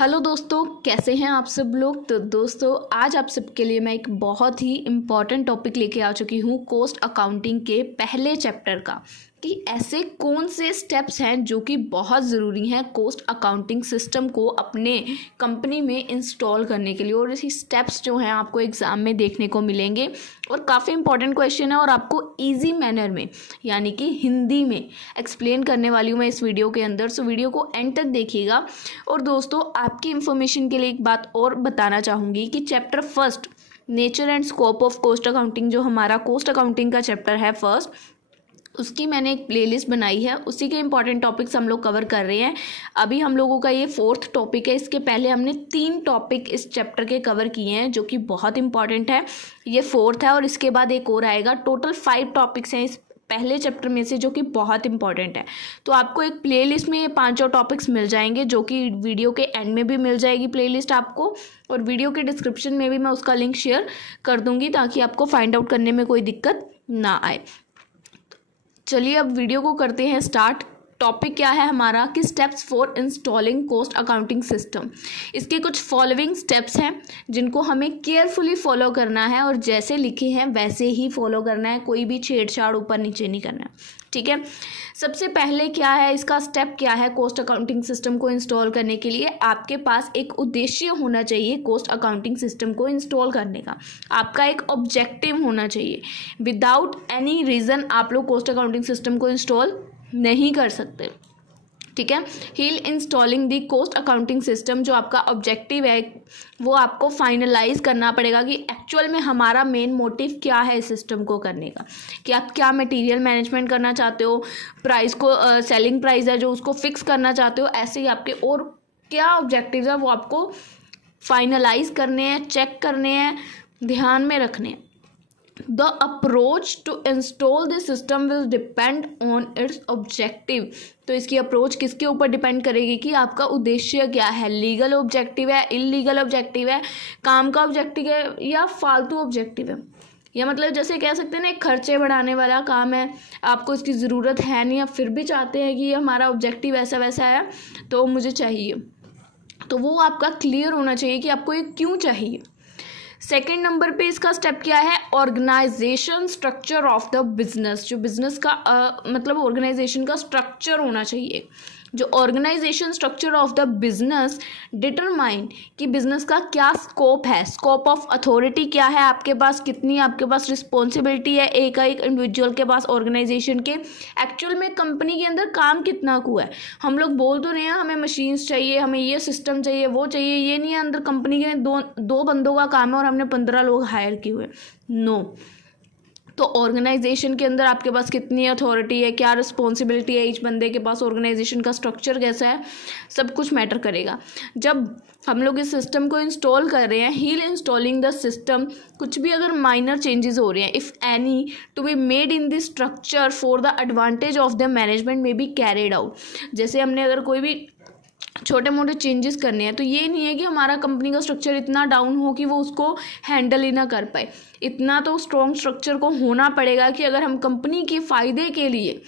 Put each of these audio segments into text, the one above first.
Hello दोस्तों, कैसे हैं आप सब लोग। तो दोस्तों, आज आप सबके लिए मैं एक बहुत ही इम्पॉर्टेंट टॉपिक लेके आ चुकी हूँ कॉस्ट अकाउंटिंग के पहले चैप्टर का, कि ऐसे कौन से स्टेप्स हैं जो कि बहुत ज़रूरी हैं कॉस्ट अकाउंटिंग सिस्टम को अपने कंपनी में इंस्टॉल करने के लिए। और इसी स्टेप्स जो हैं आपको एग्ज़ाम में देखने को मिलेंगे और काफ़ी इंपॉर्टेंट क्वेश्चन है और आपको इजी मैनर में यानी कि हिंदी में एक्सप्लेन करने वाली हूँ मैं इस वीडियो के अंदर। सो वीडियो को एंड तक देखिएगा। और दोस्तों, आपकी इन्फॉर्मेशन के लिए एक बात और बताना चाहूँगी कि chapter first nature and scope of cost accounting, जो हमारा कॉस्ट अकाउंटिंग का चैप्टर है फर्स्ट, उसकी मैंने एक प्लेलिस्ट बनाई है। उसी के इंपॉर्टेंट टॉपिक्स हम लोग कवर कर रहे हैं। अभी हम लोगों का ये 4th टॉपिक है। इसके पहले हमने 3 टॉपिक इस चैप्टर के कवर किए हैं जो कि बहुत इंपॉर्टेंट है। ये 4th है और इसके बाद एक और आएगा। टोटल 5 टॉपिक्स हैं इस पहले चैप्टर में से जो कि बहुत इंपॉर्टेंट है। तो आपको एक प्लेलिस्ट में ये 5 टॉपिक्स मिल जाएंगे, जो कि वीडियो के एंड में भी मिल जाएगी प्लेलिस्ट आपको, और वीडियो के डिस्क्रिप्शन में भी मैं उसका लिंक शेयर कर दूंगी ताकि आपको फाइंड आउट करने में कोई दिक्कत ना आए। चलिए अब वीडियो को करते हैं स्टार्ट। टॉपिक क्या है हमारा कि steps for installing cost accounting system. इसके कुछ फॉलोइंग स्टेप्स हैं जिनको हमें केयरफुली फॉलो करना है और जैसे लिखे हैं वैसे ही फॉलो करना है, कोई भी छेड़छाड़ ऊपर नीचे नहीं करना है, ठीक है। सबसे पहले क्या है, इसका स्टेप क्या है कॉस्ट अकाउंटिंग सिस्टम को इंस्टॉल करने के लिए। आपके पास एक उद्देश्य होना चाहिए कॉस्ट अकाउंटिंग सिस्टम को इंस्टॉल करने का। आपका एक ऑब्जेक्टिव होना चाहिए। विदाउट एनी रीज़न आप लोग कॉस्ट अकाउंटिंग सिस्टम को इंस्टॉल नहीं कर सकते, ठीक है। While installing the cost accounting system, जो आपका ऑब्जेक्टिव है वो आपको फाइनलाइज करना पड़ेगा कि एक्चुअल में हमारा मेन मोटिव क्या है इस सिस्टम को करने का, कि आप क्या मटेरियल मैनेजमेंट करना चाहते हो, प्राइस को सेलिंग प्राइस है जो उसको फिक्स करना चाहते हो, ऐसे ही आपके और क्या ऑब्जेक्टिव है वो आपको फाइनलाइज करने हैं, चेक करने हैं, ध्यान में रखने हैं। The approach to install the system will depend on its objective। तो इसकी अप्रोच किसके ऊपर डिपेंड करेगी कि आपका उद्देश्य क्या है। लीगल ऑब्जेक्टिव है, इलीगल ऑब्जेक्टिव है, काम का ऑब्जेक्टिव है या फालतू ऑब्जेक्टिव है। या मतलब जैसे कह सकते हैं ना, एक खर्चे बढ़ाने वाला काम है, आपको इसकी ज़रूरत है नहीं, आप फिर भी चाहते हैं कि ये हमारा ऑब्जेक्टिव ऐसा वैसा है तो मुझे चाहिए। तो वो आपका क्लियर होना चाहिए कि आपको ये क्यों चाहिए। सेकेंड नंबर पे इसका स्टेप क्या है, organisation structure of the business. जो बिजनेस का मतलब ऑर्गेनाइजेशन का स्ट्रक्चर होना चाहिए। जो organisation structure of the business determine कि बिजनेस का क्या स्कोप है, स्कोप ऑफ अथॉरिटी क्या है आपके पास, कितनी आपके पास रिस्पॉन्सिबिलिटी है एक इंडिविजुअल के पास ऑर्गेनाइजेशन के, एक्चुअल में कंपनी के अंदर काम कितना हुआ है। हम लोग बोल तो रहे हैं हमें मशीन्स चाहिए, हमें ये सिस्टम चाहिए, वो चाहिए, ये नहीं है अंदर कंपनी के दो बंदों का काम है और हमने 15 लोग हायर किए हुए, नो। तो ऑर्गेनाइजेशन के अंदर आपके पास कितनी अथॉरिटी है, क्या रिस्पॉन्सिबिलिटी है ईच बंदे के पास, ऑर्गेनाइजेशन का स्ट्रक्चर कैसा है, सब कुछ मैटर करेगा। जब हम लोग इस सिस्टम को इंस्टॉल कर रहे हैं, हील इंस्टॉलिंग द सिस्टम, कुछ भी अगर माइनर चेंजेस हो रहे हैं, if any to be made in this structure for the advantage of the management में बी कैरिड आउट। जैसे हमने अगर कोई भी छोटे मोटे चेंजेस करने हैं तो ये नहीं है कि हमारा कंपनी का स्ट्रक्चर इतना डाउन हो कि वो उसको हैंडल ही ना कर पाए। इतना तो स्ट्रॉन्ग स्ट्रक्चर को होना पड़ेगा कि अगर हम कंपनी के फ़ायदे के लिए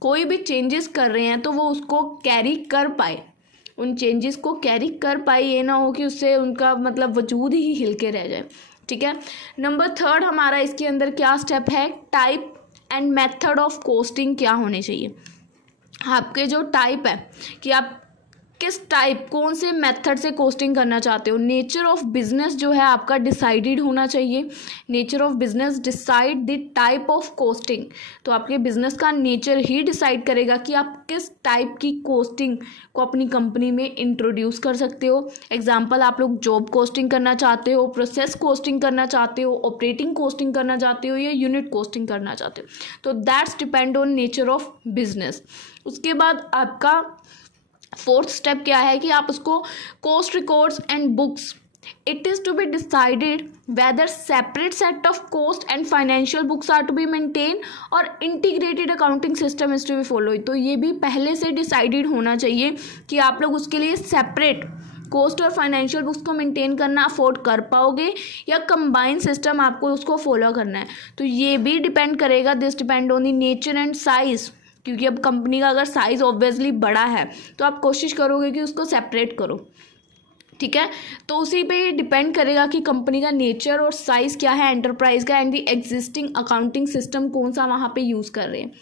कोई भी चेंजेस कर रहे हैं तो वो उसको कैरी कर पाए, उन चेंजेस को कैरी कर पाए, ये ना हो कि उससे उनका मतलब वजूद ही हिल के रह जाए, ठीक है। नंबर 3 हमारा इसके अंदर क्या स्टेप है, type and method of costing क्या होने चाहिए। आपके जो टाइप है कि आप किस टाइप, कौन से मेथड से कॉस्टिंग करना चाहते हो। नेचर ऑफ बिजनेस जो है आपका डिसाइडेड होना चाहिए। Nature of business decide the type of costing. तो आपके बिजनेस का नेचर ही डिसाइड करेगा कि आप किस टाइप की कॉस्टिंग को अपनी कंपनी में इंट्रोड्यूस कर सकते हो। एग्जाम्पल, आप लोग जॉब कॉस्टिंग करना चाहते हो, प्रोसेस कॉस्टिंग करना चाहते हो, ऑपरेटिंग कॉस्टिंग करना चाहते हो या यूनिट कॉस्टिंग करना चाहते हो। तो that's depend on nature of business. उसके बाद आपका 4th स्टेप क्या है कि आप उसको cost records and books, it is to be decided whether separate set of cost and financial books are to be maintain और integrated accounting system is to be follow. तो ये भी पहले से डिसाइडेड होना चाहिए कि आप लोग उसके लिए सेपरेट कॉस्ट और फाइनेंशियल बुक्स को मेंटेन करना अफोर्ड कर पाओगे या कंबाइन सिस्टम आपको उसको फॉलो करना है। तो ये भी डिपेंड करेगा, this depend on the nature and size क्योंकि अब कंपनी का अगर साइज़ ऑब्वियसली बड़ा है तो आप कोशिश करोगे कि उसको सेपरेट करो। ठीक है। तो उसी पे डिपेंड करेगा कि कंपनी का नेचर और साइज़ क्या है एंटरप्राइज का, and the existing accounting system कौन सा वहाँ पे यूज़ कर रहे हैं।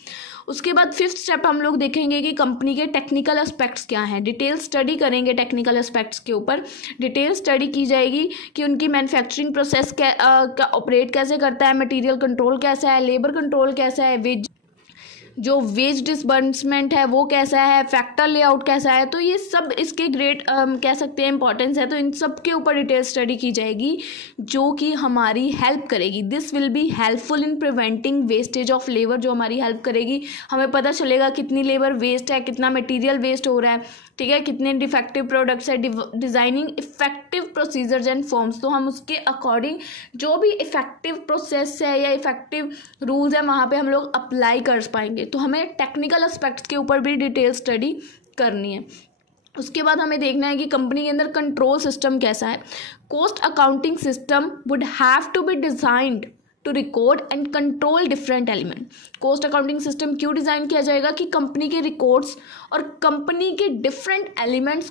उसके बाद फिफ्थ स्टेप हम लोग देखेंगे कि कंपनी के टेक्निकल एस्पेक्ट्स क्या हैं। डिटेल स्टडी करेंगे टेक्निकल एस्पेक्ट्स के ऊपर। डिटेल स्टडी की जाएगी कि उनकी मैन्युफैक्चरिंग प्रोसेस का ऑपरेट कैसे करता है, मटेरियल कंट्रोल कैसा है, लेबर कंट्रोल कैसा है, वेज डिसबर्समेंट है वो कैसा है, फैक्टर लेआउट कैसा है। तो ये सब इसके ग्रेट कह सकते हैं इंपॉर्टेंस है। तो इन सब के ऊपर डिटेल स्टडी की जाएगी जो कि हमारी हेल्प करेगी। This will be helpful in preventing wastage of labour, जो हमारी हेल्प करेगी। हमें पता चलेगा कितनी लेबर वेस्ट है, कितना मटेरियल वेस्ट हो रहा है, ठीक है, कितने डिफेक्टिव प्रोडक्ट्स है, designing effective procedures and forms. तो हम उसके अकॉर्डिंग जो भी इफेक्टिव प्रोसेस है या इफेक्टिव रूल्स है वहाँ पे हम लोग अप्लाई कर पाएंगे। तो हमें टेक्निकल एस्पेक्ट्स के ऊपर भी डिटेल स्टडी करनी है। उसके बाद हमें देखना है कि कंपनी के अंदर कंट्रोल सिस्टम कैसा है। Cost accounting system would have to be designed to record and control different element. Cost accounting system क्यों डिज़ाइन किया जाएगा कि कंपनी के रिकॉर्ड्स और कंपनी के डिफरेंट एलिमेंट्स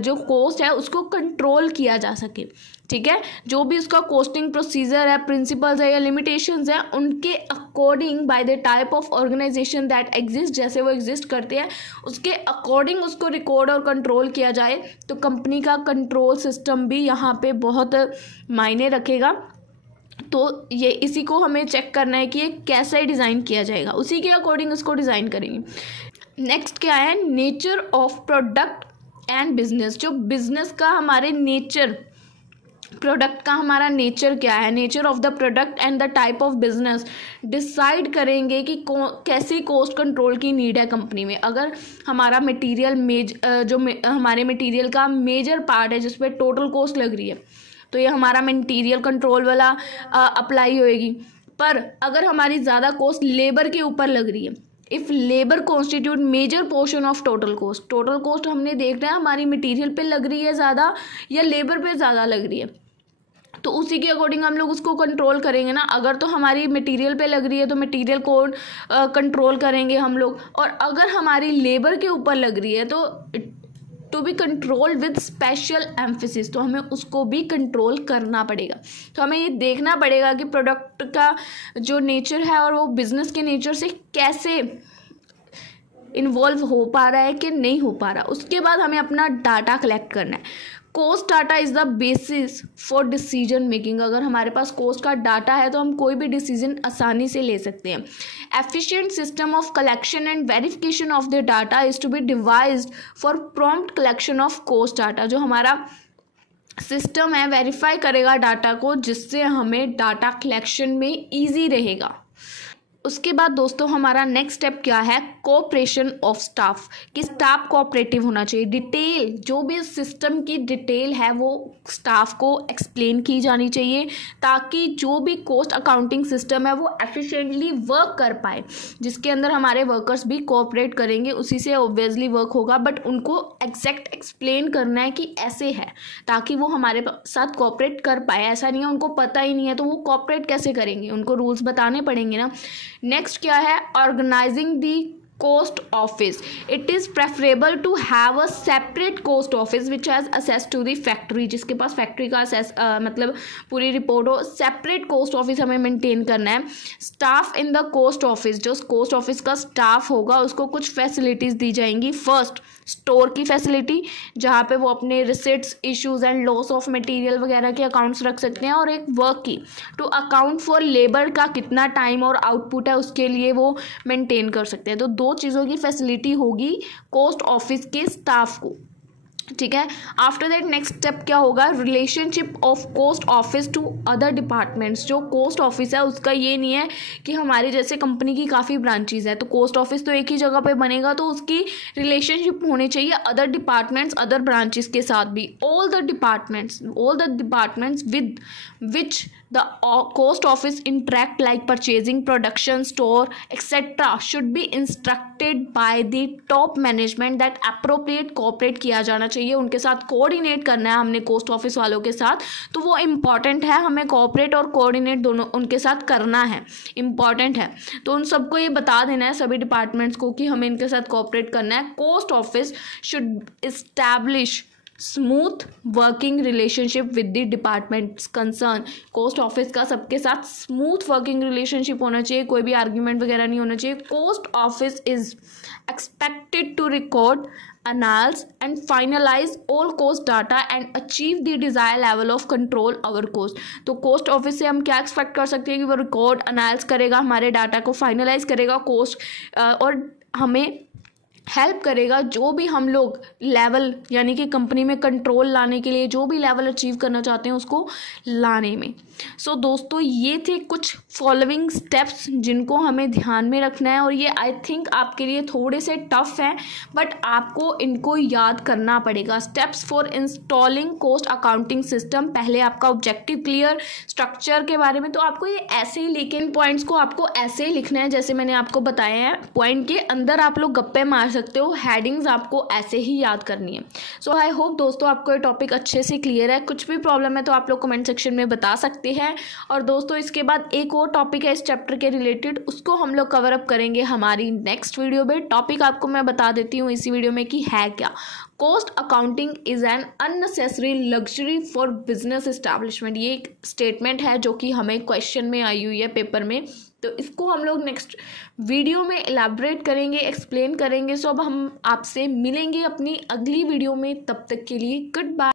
जो कोस्ट है उसको कंट्रोल किया जा सके, ठीक है। जो भी उसका कोस्टिंग प्रोसीजर है, प्रिंसिपल्स है या लिमिटेशंस है, उनके according by the type of organisation that exist, जैसे वो एग्जिस्ट करते हैं उसके अकॉर्डिंग उसको रिकॉर्ड और कंट्रोल किया जाए। तो कंपनी का कंट्रोल सिस्टम भी यहाँ पे बहुत मायने रखेगा। तो ये इसी को हमें चेक करना है कि ये कैसे डिज़ाइन किया जाएगा, उसी के अकॉर्डिंग उसको डिज़ाइन करेंगे। नेक्स्ट क्या है, nature of product and business. जो बिजनेस का हमारे नेचर, प्रोडक्ट का हमारा नेचर क्या है, nature of the product and the type of business decide करेंगे कि कैसी कोस्ट कंट्रोल की नीड है कंपनी में। अगर हमारा मटेरियल हमारे मटेरियल का मेजर पार्ट है जिस पे टोटल कोस्ट लग रही है, तो ये हमारा मटेरियल कंट्रोल वाला अप्लाई होएगी। पर अगर हमारी ज़्यादा कॉस्ट लेबर के ऊपर लग रही है, if labour constitute major portion of total cost, total cost हमने देखना है हमारी मटेरियल पे लग रही है ज़्यादा या लेबर पे ज़्यादा लग रही है, तो उसी के अकॉर्डिंग हम लोग उसको कंट्रोल करेंगे ना। अगर तो हमारी मटेरियल पे लग रही है तो मटेरियल को कंट्रोल करेंगे हम लोग, और अगर हमारी लेबर के ऊपर लग रही है तो to be control with special emphasis, तो हमें उसको भी कंट्रोल करना पड़ेगा। तो हमें ये देखना पड़ेगा कि प्रोडक्ट का जो नेचर है और वो बिजनेस के नेचर से कैसे इन्वॉल्व हो पा रहा है कि नहीं हो पा रहा। उसके बाद हमें अपना डाटा कलेक्ट करना है। Cost data is the basis for decision making. अगर हमारे पास कोस्ट का डाटा है तो हम कोई भी डिसीजन आसानी से ले सकते हैं। Efficient system of collection and verification of the data is to be devised for prompt collection of cost data. जो हमारा सिस्टम है वेरीफाई करेगा डाटा को, जिससे हमें डाटा कलेक्शन में ईजी रहेगा। उसके बाद दोस्तों हमारा नेक्स्ट स्टेप क्या है, कोऑपरेशन ऑफ स्टाफ, कि स्टाफ कोऑपरेटिव होना चाहिए। डिटेल जो भी सिस्टम की डिटेल है वो स्टाफ को एक्सप्लेन की जानी चाहिए, ताकि जो भी कोस्ट अकाउंटिंग सिस्टम है वो एफिशिएंटली वर्क कर पाए, जिसके अंदर हमारे वर्कर्स भी कोऑपरेट करेंगे, उसी से ऑब्वियसली वर्क होगा। बट उनको एग्जैक्ट एक्सप्लेन करना है कि ऐसे है, ताकि वो हमारे साथ कोऑपरेट कर पाए। ऐसा नहीं है उनको पता ही नहीं है तो वो कोऑपरेट कैसे करेंगे, उनको रूल्स बताने पड़ेंगे ना। नेक्स्ट क्या है, organising the cost office. It is preferable to have a separate cost office which has access to the factory, जिसके पास फैक्ट्री का असेस मतलब पूरी रिपोर्ट हो। सेपरेट कोस्ट ऑफिस हमें मेंटेन करना है। Staff in the cost office, जो कोस्ट ऑफिस का स्टाफ होगा उसको कुछ फैसिलिटीज़ दी जाएंगी। फर्स्ट, स्टोर की फैसिलिटी, जहाँ पे वो अपने receipts, issues and loss of material वगैरह के अकाउंट्स रख सकते हैं। और एक वर्क की, टू अकाउंट फॉर लेबर का कितना टाइम और आउटपुट है उसके लिए वो मेंटेन कर सकते हैं। तो दो चीज़ों की फैसिलिटी होगी कोस्ट ऑफिस के स्टाफ को, ठीक है। आफ्टर दैट नेक्स्ट स्टेप क्या होगा, relationship of cost office to other departments. जो कोस्ट ऑफिस है उसका ये नहीं है कि हमारी जैसे कंपनी की काफ़ी ब्रांचेज है तो कोस्ट ऑफिस तो एक ही जगह पे बनेगा, तो उसकी रिलेशनशिप होनी चाहिए अदर डिपार्टमेंट्स, अदर ब्रांचेस के साथ भी। All the departments with which the cost office interact like purchasing, production, store, etc. should be instructed by the top management that appropriate cooperate किया जाना चाहिए। उनके साथ कोऑर्डिनेट करना है हमने कोस्ट ऑफिस वालों के साथ, तो वो इम्पॉर्टेंट है, हमें कोऑपरेट और कोऑर्डिनेट दोनों उनके साथ करना है, इम्पॉर्टेंट है। तो उन सबको ये बता देना है सभी डिपार्टमेंट्स को कि हमें इनके साथ कोऑपरेट करना है। Cost office should establish smooth working relationship with the departments concern. Cost office का सबके साथ स्मूथ वर्किंग रिलेशनशिप होना चाहिए, कोई भी आर्ग्यूमेंट वगैरह नहीं होना चाहिए। Cost office is expected to record, analyze and finalize all cost data and achieve the desired level of control over cost। तो कोस्ट ऑफिस से हम क्या एक्सपेक्ट कर सकते हैं कि वो रिकॉर्ड एनालाइज करेगा, हमारे डाटा को फाइनलाइज करेगा कोस्ट, और हमें हेल्प करेगा जो भी हम लोग लेवल यानी कि कंपनी में कंट्रोल लाने के लिए जो भी लेवल अचीव करना चाहते हैं उसको लाने में। सो दोस्तों ये थे कुछ फॉलोइंग स्टेप्स जिनको हमें ध्यान में रखना है, और ये आई थिंक आपके लिए थोड़े से टफ हैं बट आपको इनको याद करना पड़ेगा। Steps for installing cost accounting system. पहले आपका ऑब्जेक्टिव क्लियर, स्ट्रक्चर के बारे में तो आपको ये ऐसे ही, लेकिन पॉइंट्स को आपको ऐसे ही लिखना है जैसे मैंने आपको बताया है। पॉइंट के अंदर आप लोग गप्पे मार सकते हो, हेडिंग्स आपको ऐसे ही याद करनी है। सो आई होप दोस्तों आपको ये टॉपिक अच्छे से क्लियर है। कुछ भी प्रॉब्लम है तो आप लोग कमेंट सेक्शन में बता सकते हैं। और दोस्तों इसके बाद एक और टॉपिक है इस चैप्टर के रिलेटेड, उसको हम लोग कवर अप करेंगे हमारी नेक्स्ट वीडियो में। टॉपिक आपको मैं बता देती हूँ इसी वीडियो में कि है क्या। Cost accounting is an unnecessary luxury for business establishment. ये एक स्टेटमेंट है जो कि हमें क्वेश्चन में आई हुई है पेपर में, तो इसको हम लोग नेक्स्ट वीडियो में एलैबोरेट करेंगे, एक्सप्लेन करेंगे। सो अब हम आपसे मिलेंगे अपनी अगली वीडियो में, तब तक के लिए गुड बाय।